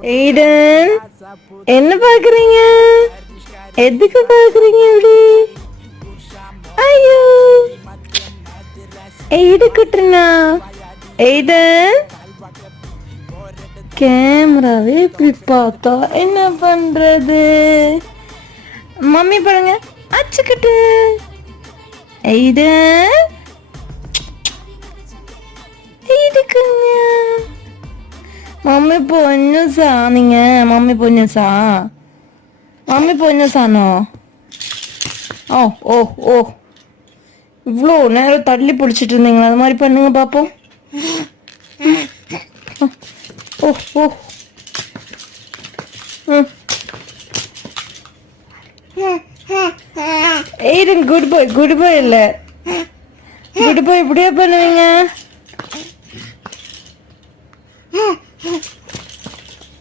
Aiden, என்ன பாக்குறீங்க? எதுக்கு பாக்குறீங்க இப்படி? ஐயோ, எய்டு குட்டுனா எய்டன், கேமராவே இப்படி பார்த்தா என்ன பண்றது? மம்மி பாருங்க, அச்சுக்கிட்டு எய்டன், எய்டுக்குங்க. மம்மி പൊന്നുസാ நீங்க, மம்மி പൊന്നുസാ, மம்மி പൊന്നുസാனோ? ஓ ஓ ஓ, இவ்வளோ நேரம் தள்ளி பிடிச்சிட்டு இருந்தீங்களா? அது மாதிரி பண்ணுங்க பார்ப்போம். ஓ ஓ, ஏய் குட் பாய், குட் பாய் இல்லை, குட் பாய் இப்படியே பண்ணுவீங்க?